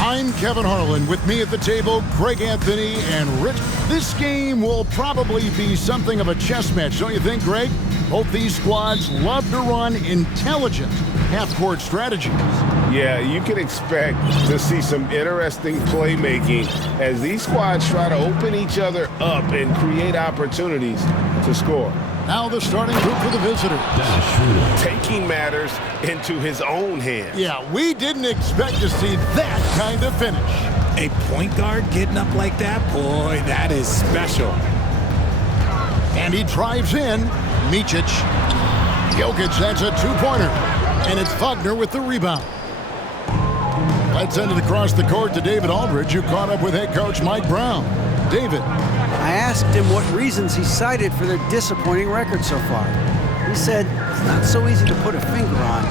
I'm Kevin Harlan. With me at the table, Greg Anthony and Rich. This game will probably be something of a chess match, don't you think, Greg? Both these squads love to run intelligent half-court strategies. Yeah, you can expect to see some interesting playmaking as these squads try to open each other up and create opportunities to score. Now the starting group for the visitors. Taking matters into his own hands. Yeah, we didn't expect to see that kind of finish. A point guard getting up like that? Boy, that is special. And he drives in. Micic. Jokic, that's a two-pointer. And it's Wagner with the rebound. Let's send it across the court to David Aldridge, who caught up with head coach Mike Brown. David. I asked him what reasons he cited for their disappointing record so far. He said, it's not so easy to put a finger on.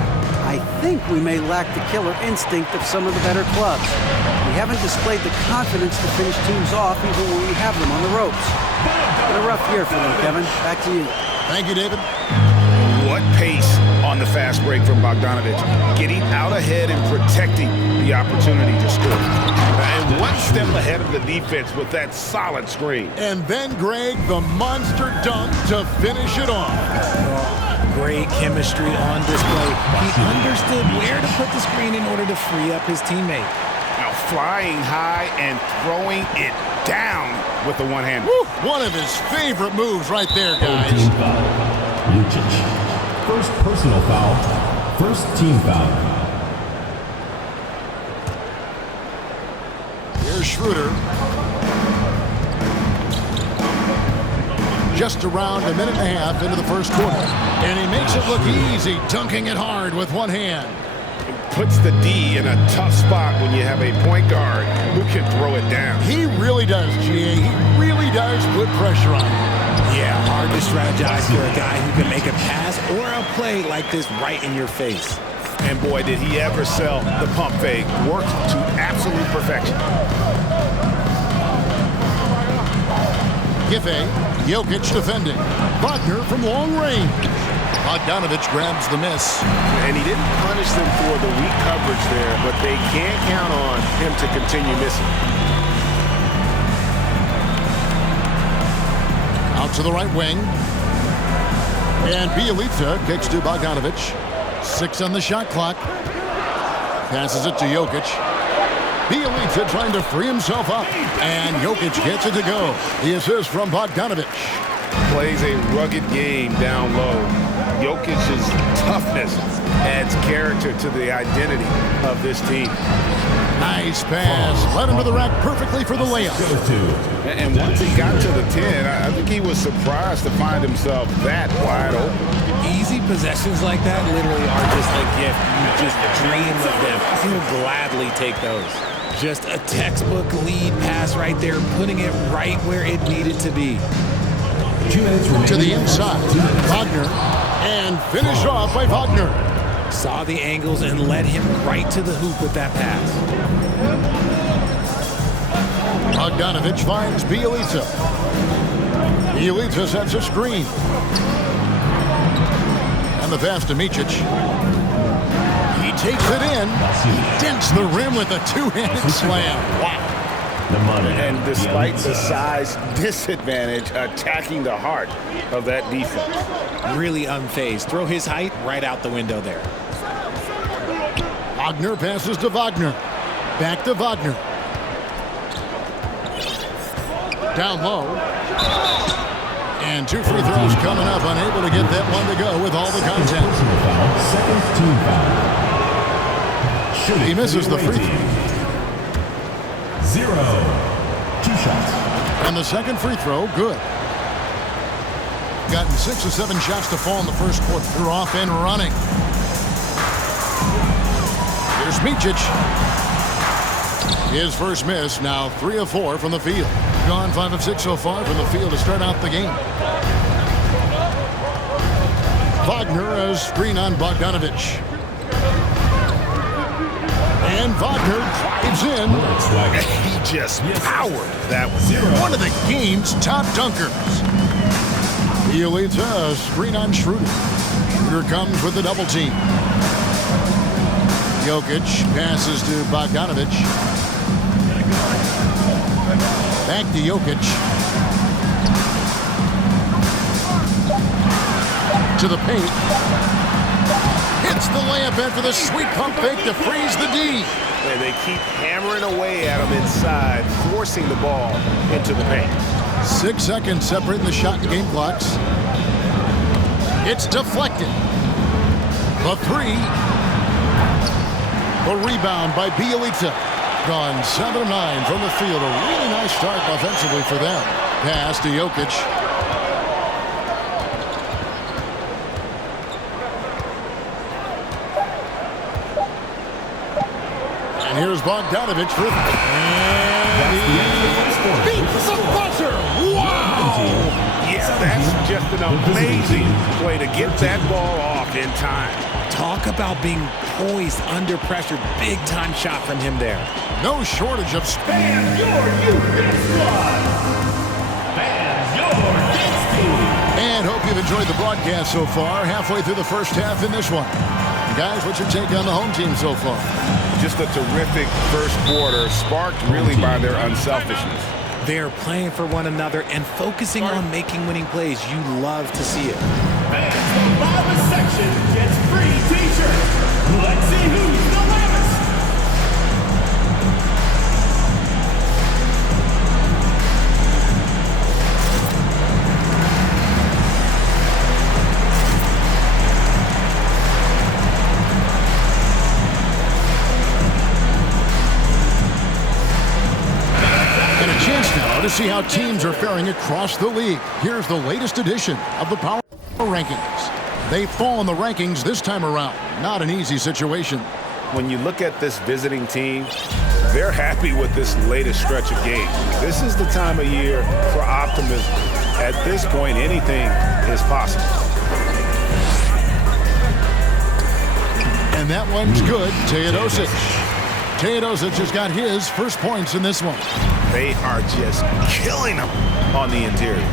I think we may lack the killer instinct of some of the better clubs. We haven't displayed the confidence to finish teams off even when we have them on the ropes. Been a rough year for them, Kevin. Back to you. Thank you, David. What pace on the fast break from Bogdanovic, getting out ahead and protecting the opportunity to score. And one step ahead of the defense with that solid screen. And then, Greg, the monster dunk to finish it off. Great chemistry on display. He understood where to put the screen in order to free up his teammate. Now flying high and throwing it down with the one hand. One of his favorite moves right there, guys. First personal foul, first team foul. Here's Schroeder. Just around a minute and a half into the first quarter. And he makes it look easy, dunking it hard with one hand. Puts the D in a tough spot when you have a point guard who can throw it down. He really does, GA. He really does put pressure on him. Yeah, hard to strategize for a guy who can make a pass or a play like this right in your face. And boy, did he ever sell the pump fake. Worked to absolute perfection. Giffey, Jokic defending. Wagner from long range. Bogdanovic grabs the miss. And he didn't punish them for the weak coverage there, but they can't count on him to continue missing. Out to the right wing. And Bielitsa kicks to Bogdanovic. 6 on the shot clock. Passes it to Jokic. Bielitsa trying to free himself up. And Jokic gets it to go. The assist from Bogdanovic. Plays a rugged game down low. Jokic's toughness adds character to the identity of this team. Nice pass. Led him to the rack perfectly for the layup. And once he got to the 10, I think he was surprised to find himself that wide open. Easy possessions like that literally are just a gift. You just dream of them. He'll gladly take those. Just a textbook lead pass right there, putting it right where it needed to be. To the inside. Wagner. And finished off by Wagner. Saw the angles and led him right to the hoop with that pass. Bogdanovic finds Bielitsa. Bielitsa sets a screen. And the pass to Micic. He takes it in. He dents the rim with a two-handed slam. Wow. And despite the size disadvantage, attacking the heart of that defense. Really unfazed. Throw his height right out the window there. Wagner passes to Wagner. Back to Wagner. Down low. And 2 free throws coming up. Unable to get that one to go with all the contact. Second team foul. He misses the free throw. 0. 2 shots. And the second free throw, good. Gotten 6 or 7 shots to fall in the first quarter. They're off and running. Here's Micic. His first miss, now 3 of 4 from the field. Gone 5 of 6 so far from the field to start out the game. Wagner has screen on Bogdanovic. And Wagner drives in. He just powered that one. One of the game's top dunkers. Bielitsa, screen on Schroeder. Schroeder comes with the double team. Jokic passes to Bogdanovic. Back to Jokic. To the paint. Hits the layup after the sweet pump fake to freeze the D. And they keep hammering away at him inside, forcing the ball into the paint. 6 seconds separating the shot and game clocks. It's deflected. The three. The rebound by Bielitsa. Gone 7 of 9 from the field. A really nice start offensively for them. Pass to Jokic. And here's Bogdanovic for... And he beats the buzzer! Wow! Yeah, that's just an amazing play to get that ball off in time. Talk about being poised under pressure. Big time shot from him there. No shortage of speed. Fans, your youth squad. Fans, your next team. And hope you've enjoyed the broadcast so far. Halfway through the first half in this one. Guys, what's your take on the home team so far? Just a terrific first quarter, sparked really by their unselfishness. They're playing for one another and focusing on making winning plays. You love to see it. Fans, the bottom section gets free t-shirts. Let's see who's the loudest. To see how teams are faring across the league. Here's the latest edition of the Power Rankings. They fall in the rankings this time around. Not an easy situation. When you look at this visiting team, they're happy with this latest stretch of games. This is the time of year for optimism. At this point, anything is possible. And that one's good. Teodosic. Teodosic has got his first points in this one. They are just killing them on the interior.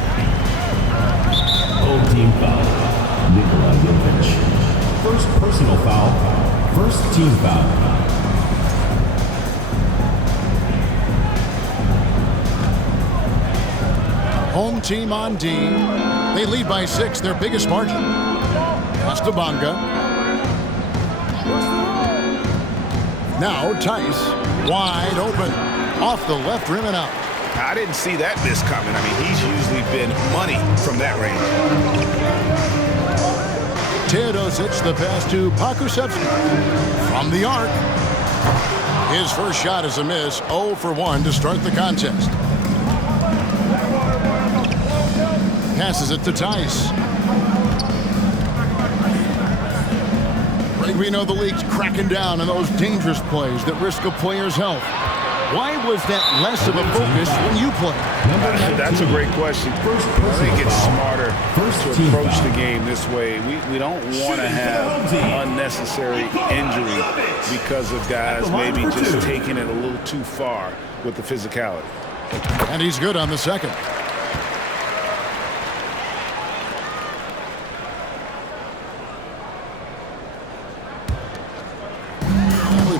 Home team foul. Nikola Jokic. First personal foul. First team foul. Home team on D. They lead by 6, their biggest margin. Castabanga. Now Tice, wide open, off the left rim and out. I didn't see that miss coming. I mean, he's usually been money from that range. Teodosic, the pass to Pakusevski. From the arc. His first shot is a miss, 0 for 1 to start the contest. Passes it to Tice. We know the league's cracking down on those dangerous plays that risk a player's health. Why was that less of a focus when you play? That's a great question. I think it's smarter to approach the game this way. We don't want to have unnecessary injury because of guys maybe just taking it a little too far with the physicality. And he's good on the second.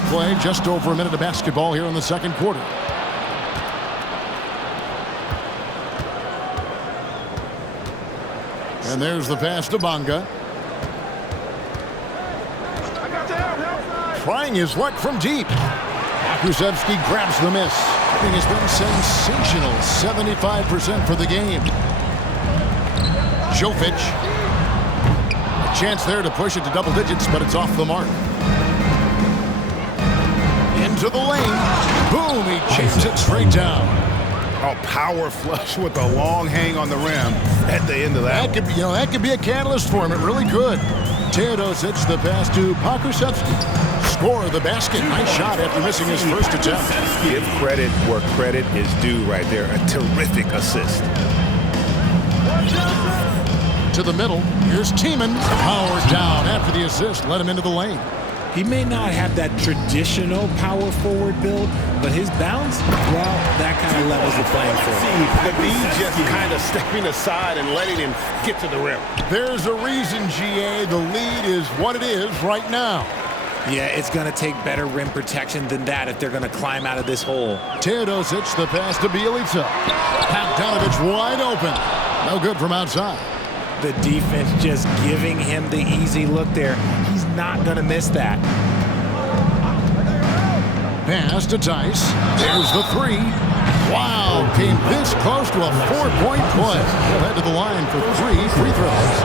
Play just over a minute of basketball here in the second quarter. And there's the pass to Bonga. Trying his luck from deep. Pakusevski grabs the miss. It has been sensational. 75% for the game. Jokic. A chance there to push it to double digits, but it's off the mark. To the lane. Boom, he chips it straight down. Oh, power flush with a long hang on the rim at the end of that. That could be a catalyst for him. It really could. Teodosic, the pass to Pakusevski. Score the basket. Nice shot after missing his first attempt. Give credit where credit is due right there. A terrific assist. To the middle. Here's Tiemann. Power down after the assist. Let him into the lane. He may not have that traditional power forward build, but his bounce, well, that kind of levels the playing field. The D just kind of stepping aside and letting him get to the rim. There's a reason, GA, the lead is what it is right now. Yeah, it's going to take better rim protection than that if they're going to climb out of this hole. Teodosic, the pass to Bielica. Bogdanovich wide open. No good from outside. The defense just giving him the easy look there. He's not going to miss that. Pass to Tice. There's the three. Wow, came this close to a 4-point play. He'll head to the line for 3 free throws.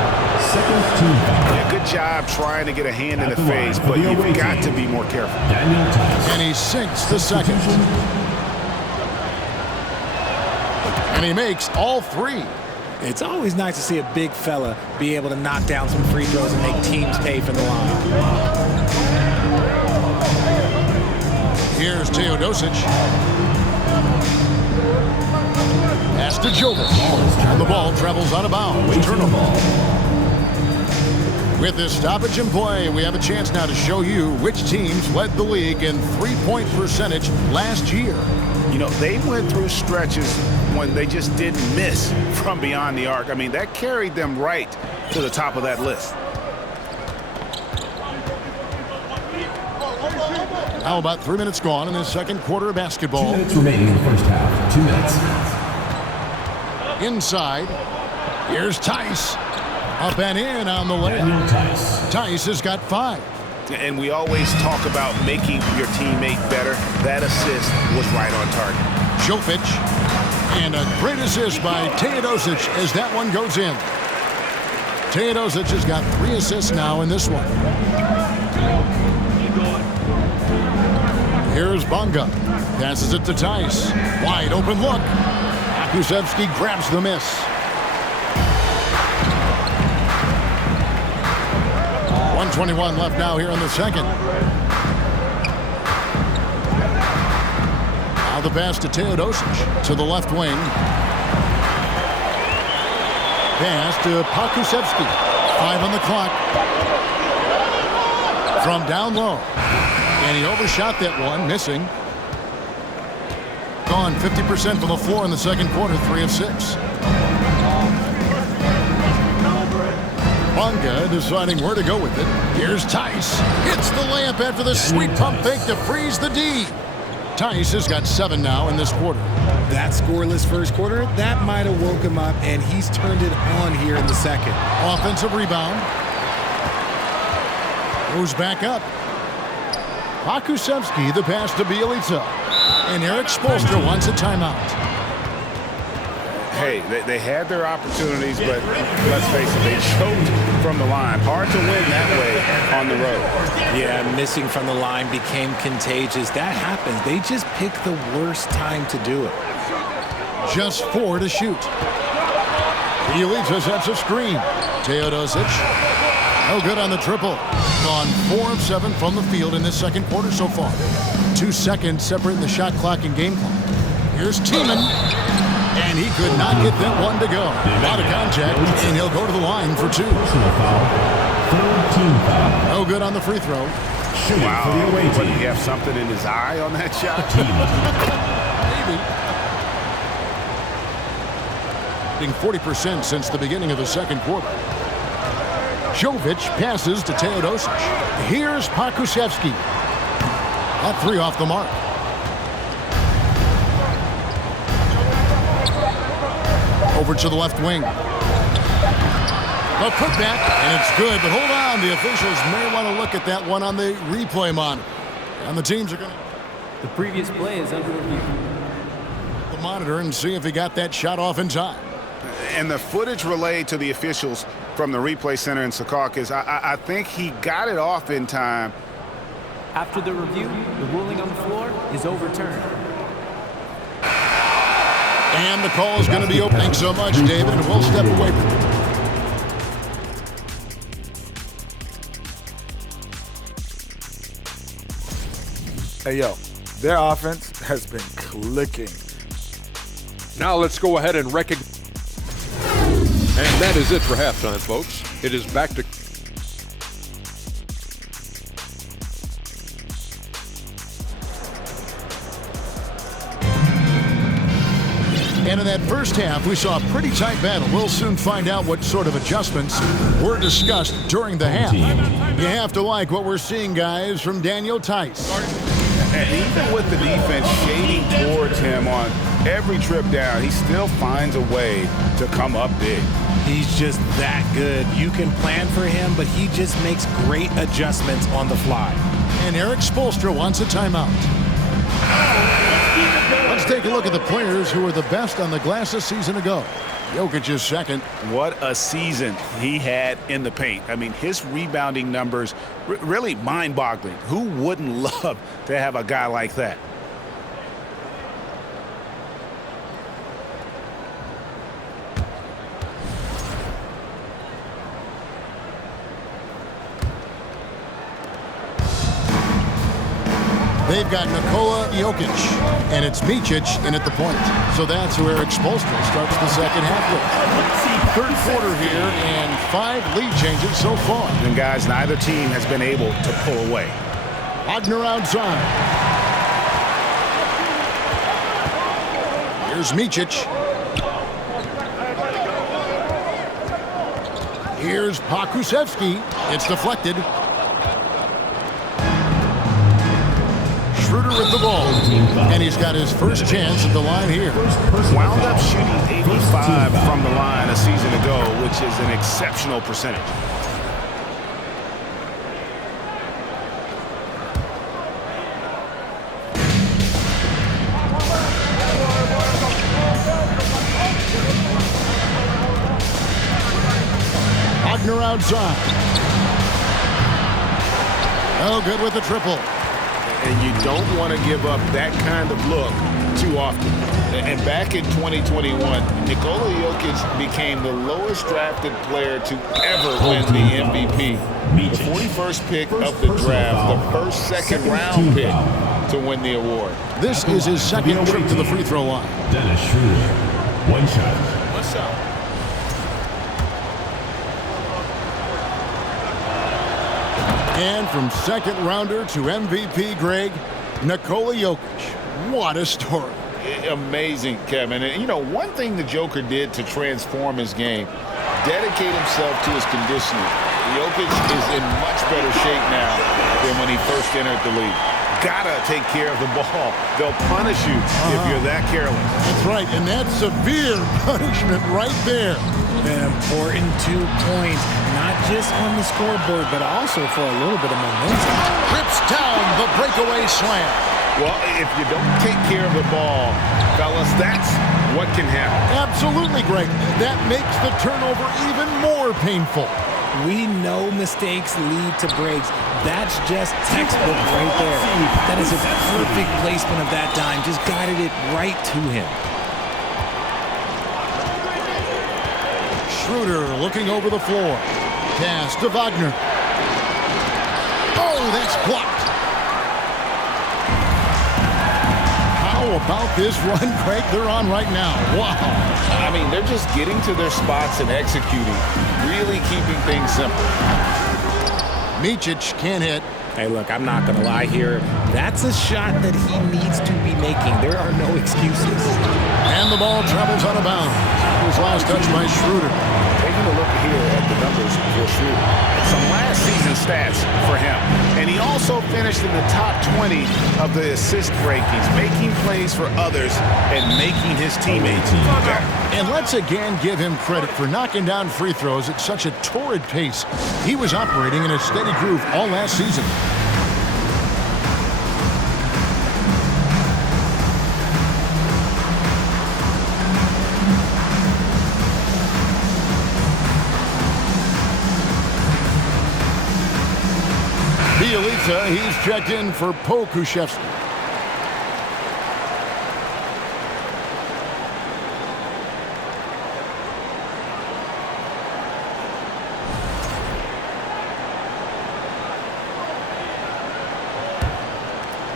Second team foul. Yeah, good job trying to get a hand in the face, but you've got to be more careful. Daniel Tice. And he sinks the second. And he makes all 3. It's always nice to see a big fella be able to knock down some free throws and make teams pay for the line. Here's Teodosic. Pass to Jovic. And the ball travels out of bounds. Turnover. With this stoppage in play, we have a chance now to show you which teams led the league in three-point percentage last year. You know, they went through stretches when they just didn't miss from beyond the arc. I mean, that carried them right to the top of that list. Now about 3 minutes gone in the second quarter of basketball. 2 minutes remaining in the first half. 2 minutes. Inside. Here's Tice. Up and in on the layup. Daniel Tice. Tice has got 5. And we always talk about making your teammate better. That assist was right on target. Jovic. And a great assist by Teodosic as that one goes in. Teodosic has got 3 assists now in this one. Here's Bonga. Passes it to Tice. Wide open look. Kusevski grabs the miss. 1:21 left now here in the second. Now the pass to Teodosic to the left wing. Pass to Kusevski. 5 on the clock. From down low. And he overshot that one, missing. Gone 50% from the floor in the second quarter, 3 of 6. Bonga deciding where to go with it. Here's Tice. Hits the layup after the sweet pump fake to freeze the D. Tice has got 7 now in this quarter. That scoreless first quarter, that might have woke him up, and he's turned it on here in the second. Offensive rebound. Goes back up. Kusevski, the pass to Bielica. And Eric Spoelstra wants a timeout. Hey, they had their opportunities, but let's face it, they choked from the line. Hard to win that way on the road. Yeah, missing from the line became contagious. That happens. They just pick the worst time to do it. Just 4 to shoot. Bielica sets a screen. Teodosic. No good on the triple. Gone 4 of 7 from the field in this second quarter so far. 2 seconds separating the shot clock and game clock. Here's Tiemann. And he could not get that one to go. Out of contact, and he'll go to the line for 2. Personal foul. Third team foul. No good on the free throw. Shooting for the away What, team. did he have something in his eye on that shot? Maybe. Being 40% since the beginning of the second quarter. Jovic passes to Teodosic. Here's Kusevski. That 3 off the mark. Over to the left wing. A putback, and it's good, but hold on. The officials may want to look at that one on the replay monitor. And the teams are going to The previous play is under review. monitor and see if he got that shot off in time. And the footage relayed to the officials from the replay center in Secaucus, I think he got it off in time. After the review, the ruling on the floor is overturned. And the call is going to be open. Thanks so much, David, and we'll step away from it. Hey, yo, their offense has been clicking. Now let's go ahead and recognize. And that is it for halftime, folks. It is back to... And in that first half, we saw a pretty tight battle. We'll soon find out what sort of adjustments were discussed during the half. You have to like what we're seeing, guys, from Daniel Tice. And even with the defense shading towards him on every trip down, he still finds a way to come up big. He's just that good. You can plan for him, but he just makes great adjustments on the fly. And Eric Spoelstra wants a timeout. Let's take a look at the players who were the best on the glass a season ago. Jokic is second. What a season he had in the paint. I mean, his rebounding numbers, really mind-boggling. Who wouldn't love to have a guy like that? They've got Nikola Jokic, and it's Micic in at the point. So that's where Eric Spoelstra starts the second half with. Third quarter here, and 5 lead changes so far. And guys, neither team has been able to pull away. Wagner outside. Here's Micic. Here's Pokusevski. It's deflected. Schroeder with the ball, and he's got his first chance at the line here. Wound up shooting 85 from the line a season ago, which is an exceptional percentage. Wagner outside. Oh, good with the triple. And you don't want to give up that kind of look too often. And back in 2021, Nikola Jokic became the lowest drafted player to ever win the MVP. The 41st pick of the draft, the first second round pick to win the award. This is his second trip to the free throw line. Dennis Schroeder. One shot. What's up? And from second rounder to MVP, Greg, Nikola Jokic. What a story. Amazing, Kevin. And, you know, one thing the Joker did to transform his game, dedicate himself to his conditioning. Jokic is in much better shape now than when he first entered the league. Gotta take care of the ball. They'll punish you if you're that careless. That's right, and that's severe punishment right there. An important 2 points, not just on the scoreboard, but also for a little bit of momentum. Rips down the breakaway slam. Well, if you don't take care of the ball, fellas, that's what can happen. Absolutely, Greg. That makes the turnover even more painful. We know mistakes lead to breaks. That's just textbook right there. That is a perfect placement of that dime. Just guided it right to him. Schroeder looking over the floor. Pass to Wagner. Oh, that's blocked. How about this run, Craig, they're on right now? Wow. I mean, they're just getting to their spots and executing, really keeping things simple. Micic can't hit. Hey, look, I'm not going to lie here. That's a shot that he needs to be making. There are no excuses. And the ball travels out of bounds. It was last touched by Schroeder. Taking a look here at the numbers for Schroeder. Some last season stats for him. And he also finished in the top 20 of the assist rankings, making plays for others and making his teammates better. And let's again give him credit for knocking down free throws at such a torrid pace. He was operating in a steady groove all last season. Bielitsa, he's checked in for Pokusevski.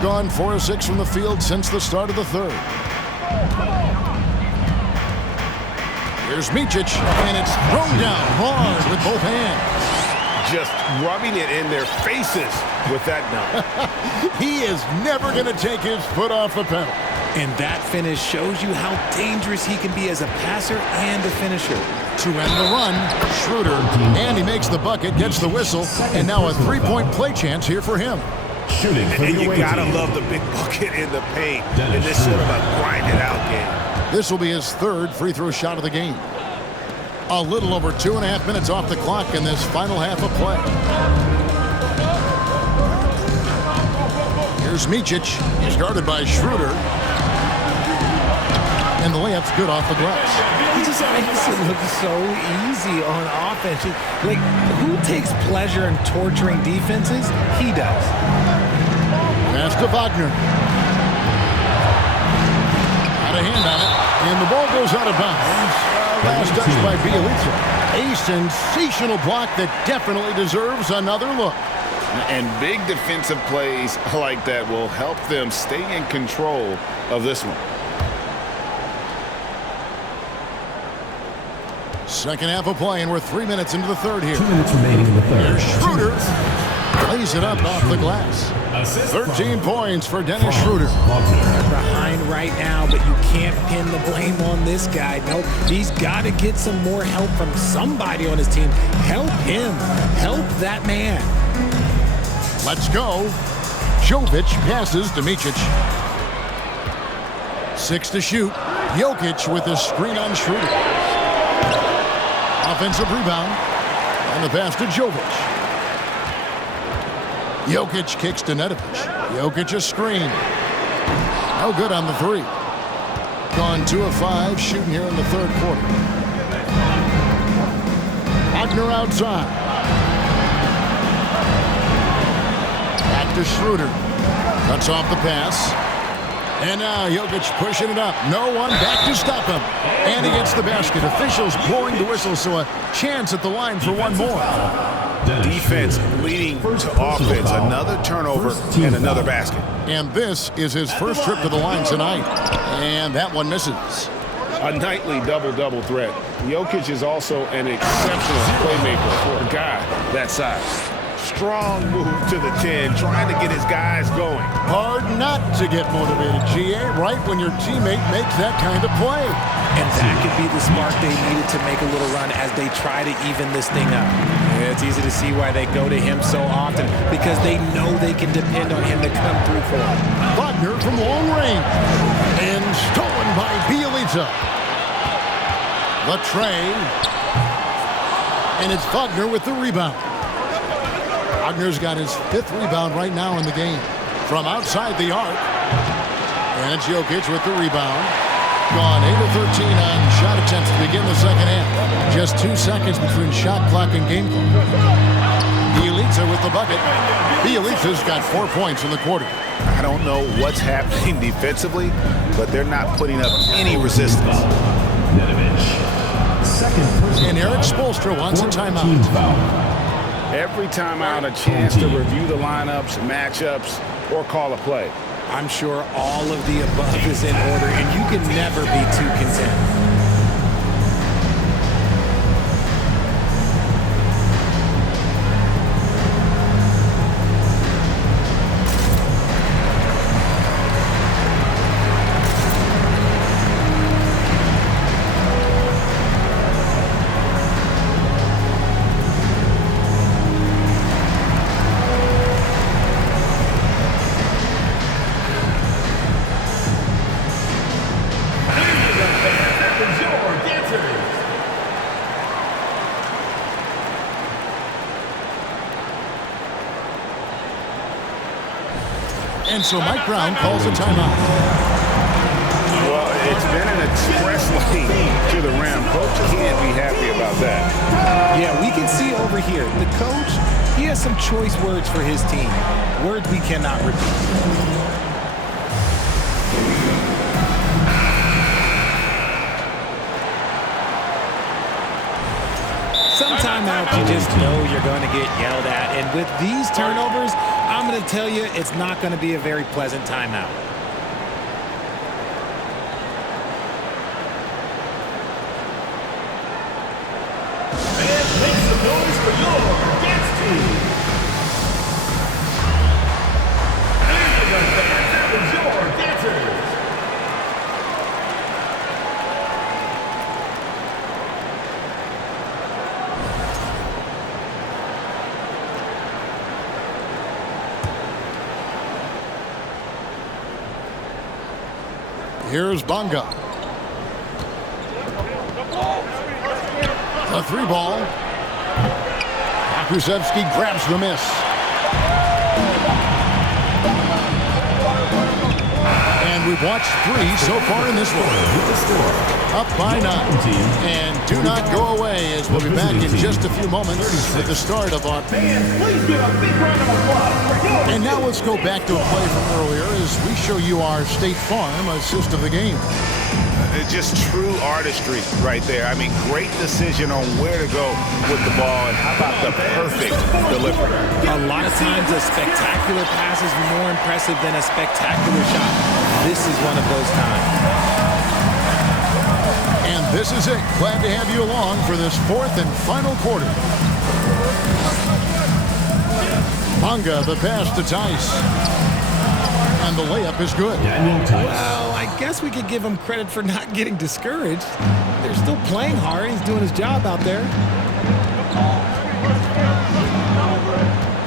Gone 4 of 6 from the field since the start of the third. Here's Micic, and it's thrown down hard with both hands. Just rubbing it in their faces with that dunk. He is never going to take his foot off the pedal. And that finish shows you how dangerous he can be as a passer and a finisher. To end the run, Schroeder, and he makes the bucket, gets the whistle, and now a three-point play chance here for him. Shooting for And the you away gotta team. love the big bucket in the paint in this sort of a grind-it-out game. This will be his third free throw shot of the game. A little over 2.5 minutes off the clock in this final half of play. Here's Micic, guarded by Schroeder. And the layup's good off the glass. He just makes it look so easy on offense. Like, who takes pleasure in torturing defenses? He does. Pass to Wagner. Got a hand on it, and the ball goes out of bounds. Last touch by Bielitsa. A sensational block that definitely deserves another look. And big defensive plays like that will help them stay in control of this one. Second half of play, and we're 3 minutes into the third here. 2 minutes remaining in the third. Here's Schroeder. Lays it up off the glass. 13 points for Dennis Schroeder. They're behind right now, but you can't pin the blame on this guy. Nope, he's got to get some more help from somebody on his team. Help him. Help that man. Let's go. Jovic passes to Micic. 6 to shoot. Jokic with the screen on Schroeder. Offensive rebound. And the pass to Jovic. Jokic kicks to Nedovic. Jokic a screen. No good on the three. Gone 2 of 5 shooting here in the third quarter. Wagner outside. Back to Schroeder. Cuts off the pass. And now Jokic pushing it up. No one back to stop him. And he gets the basket. Officials blowing the whistle, so a chance at the line for one more. Defense leading to offense. Another turnover and another basket. And this is his first trip to the line tonight. And that one misses. A nightly double-double threat. Jokic is also an exceptional playmaker for a guy that size. Strong move to the 10, trying to get his guys going. Hard not to get motivated, GA, right when your teammate makes that kind of play. And that could be the spark they needed to make a little run as they try to even this thing up. Yeah, it's easy to see why they go to him so often, because they know they can depend on him to come through for them. Wagner from long range. And stolen by Bielitsa. The tray. And it's Wagner with the rebound. Wagner's got his 5th rebound right now in the game. From outside the arc. And it's Jokic with the rebound. Gone 8 of 13 on shot attempts to begin the second half. Just 2 seconds between shot clock and game clock. Bielitsa with the bucket. Bielitsa's got 4 points in the quarter. I don't know what's happening defensively, but they're not putting up any resistance. And Eric Spoelstra wants a timeout. Every timeout, a chance to review the lineups, matchups, or call a play. I'm sure all of the above is in order, and you can never be too content. And so Mike Brown calls a timeout. Well, it's been an express lane to the rim. Coach can't be happy about that. Yeah, we can see over here, the coach, he has some choice words for his team. Words we cannot repeat. Some timeouts, you just know you're going to get yelled at. And with these turnovers, I'm going to tell you, it's not going to be a very pleasant timeout. And make some noise for your dance team. Your dancers. Here's Bonga. The 3-ball. Krusevsky grabs the miss. And we've watched 3 so far in this one. Up by 9. And do not go away as we'll be back in just a few moments with the start of our... And now let's go back to a play from earlier as we show you our State Farm assist of the game. It's just true artistry right there. I mean, great decision on where to go with the ball, and how about the perfect delivery? A lot of times a spectacular pass is more impressive than a spectacular shot. This is one of those times. And this is it. Glad to have you along for this 4th and final quarter. Bonga, the pass to Tice. And the layup is good. Well, I guess we could give him credit for not getting discouraged. They're still playing hard. He's doing his job out there.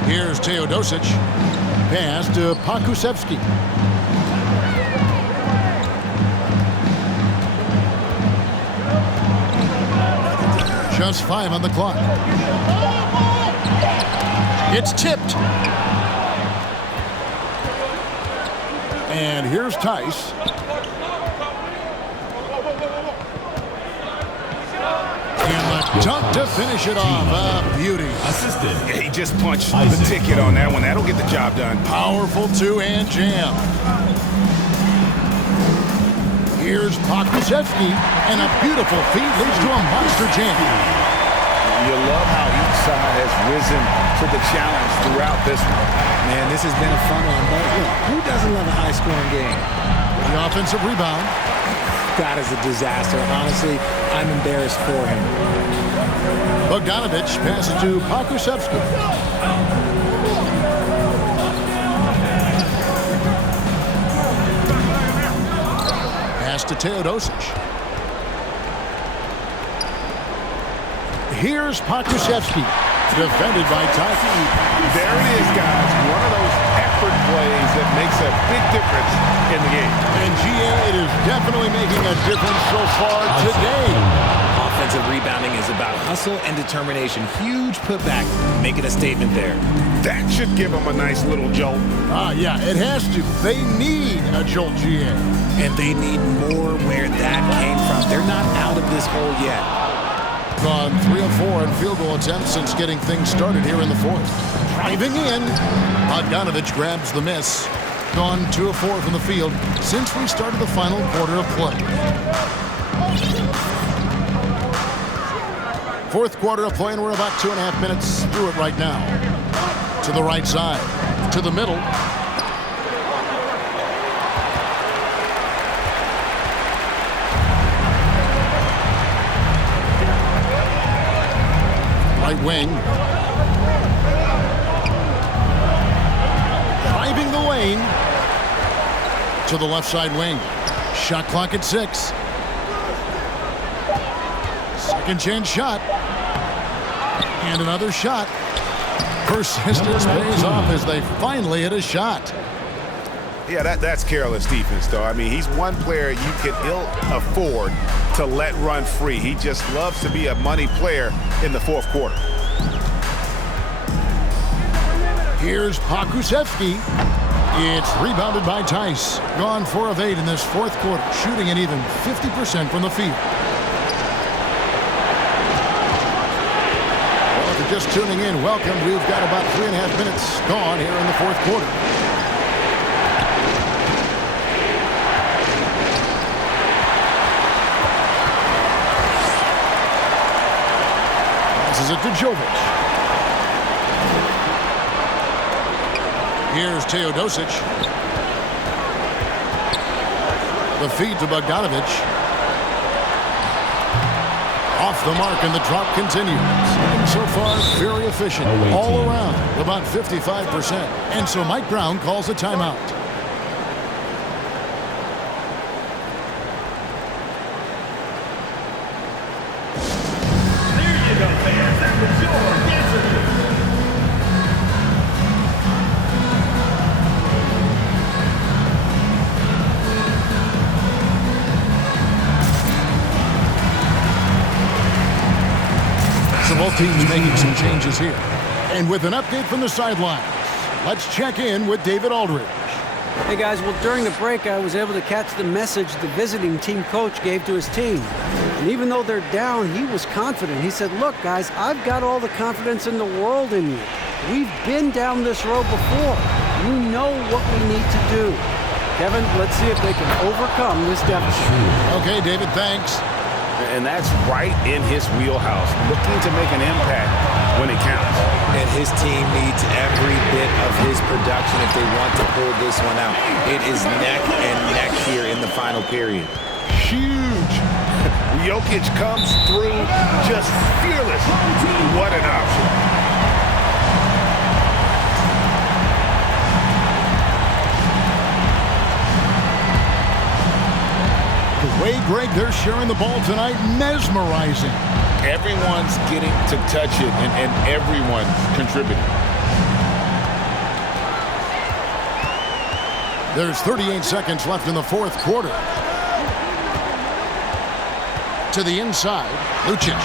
Here's Teodosic. Pass to Pakusevsky. Just 5 on the clock. It's tipped. And here's Tice. And the dunk to finish it off. Beauty. Yeah, he just punched the ticket on that one. That'll get the job done. Powerful 2-hand jam. Here's Pakusevsky. And a beautiful feed leads to a monster jam. You love how each side has risen to the challenge throughout this one. Man, this has been a fun one, but who doesn't love a high-scoring game? The offensive rebound. That is a disaster. Honestly, I'm embarrassed for him. Bogdanovich passes to Pakusevsky. Pass to Teodosic. Here's Pakusevsky, defended by Tyson. There it is, guys. One of those effort plays that makes a big difference in the game. And GA, it is definitely making a difference so far today. Offensive rebounding is about hustle and determination. Huge putback, making a statement there. That should give them a nice little jolt. Yeah, it has to. They need a jolt, GA. And they need more where that came from. They're not out of this hole yet. Gone 3 of 4 in field goal attempts since getting things started here in the 4th. Driving in, Bogdanovich grabs the miss. Gone 2 of 4 from the field since we started the final quarter of play. 4th quarter of play, and we're about 2.5 minutes through it right now. To the right side, to the middle. Right wing. Driving the lane. To the left side wing. Shot clock at 6. Second chance shot. And another shot. Persistence pays off as they finally hit a shot. Yeah, that's careless defense, though. I mean, he's one player you can ill afford to let run free. He just loves to be a money player in the 4th quarter. Here's Pakusevsky. It's rebounded by Tice. Gone 4 of 8 in this 4th quarter, shooting an even 50% from the field. Well, if you're just tuning in, welcome. We've got about 3.5 minutes gone here in the 4th quarter. Passes it to Jovic. Here's Teodosic. The feed to Bogdanovich. Off the mark, and the drop continues. And so far, very efficient all around, about 55%. And so Mike Brown calls a timeout. There you go, fans. That was your answer. team's making some changes here. And with an update from the sidelines, let's check in with David Aldridge. Hey guys, well during the break I was able to catch the message the visiting team coach gave to his team. And even though they're down, he was confident. He said, look guys, I've got all the confidence in the world in you. We've been down this road before. You know what we need to do. Kevin, let's see if they can overcome this deficit. Okay, David, thanks. And that's right in his wheelhouse, looking to make an impact when it counts. And his team needs every bit of his production if they want to pull this one out. It is neck and neck here in the final period. Huge. Jokic comes through just fearless. What an option. The way, Greg, they're sharing the ball tonight, mesmerizing. Everyone's getting to touch it, and everyone's contributing. There's 38 seconds left in the fourth quarter. To the inside, Lucic.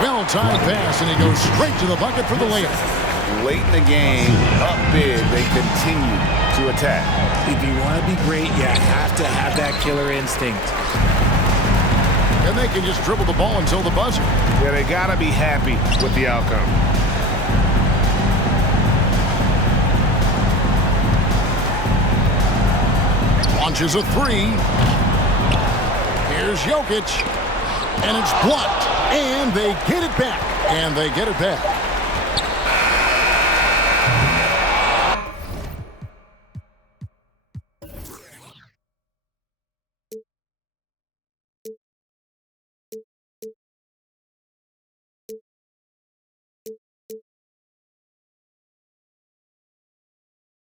Well-timed pass, and he goes straight to the bucket for the layup. Late in the game, up big, they continue to attack. If you want to be great, you have to have that killer instinct. And they can just dribble the ball until the buzzer. Yeah, they got to be happy with the outcome. Launches a three. Here's Jokic. And it's blocked. And they get it back. And they get it back.